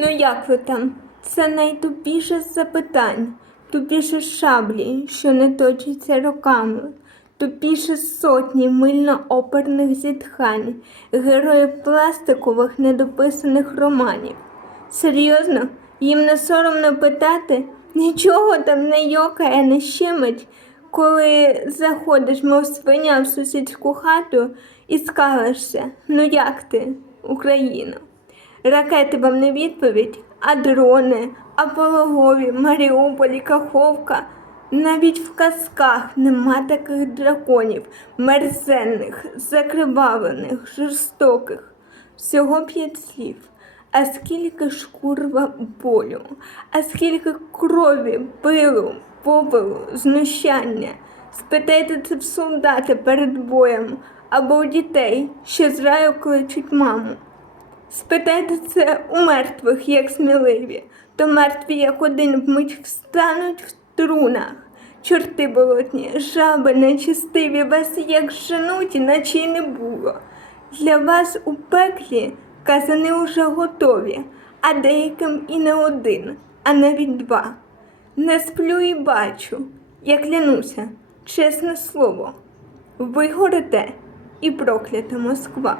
Ну як ви там? Це найтупіше з запитань, тупіше шаблі, що не точаться роками, тупіше сотні мильно-оперних зітхань, героїв пластикових недописаних романів. Серйозно, їм не соромно питати, нічого там не йокає, не щемить, коли заходиш, мов свиня в сусідську хату і скалишся. Ну як ти, Україно? Ракети вам не відповідь, а дрони, а пологові, Маріуполі, Каховка. Навіть в казках нема таких драконів, мерзенних, закривавлених, жорстоких. Всього п'ять слів. А скільки ж курва болю, а скільки крові, пилу, попелу, знущання. Спитайте це в солдата перед боєм або у дітей, що з раю кличуть маму. Спитайте це у мертвих, як сміливі, то мертві, як один вмить встануть в трунах. Чорти болотні, жаби нечистиві, вас як женуть, іначе й не було. Для вас у пеклі казани уже готові, а деяким і не один, а навіть два. Не сплю і бачу, я клянуся, чесне слово, ви горите і проклята Москва.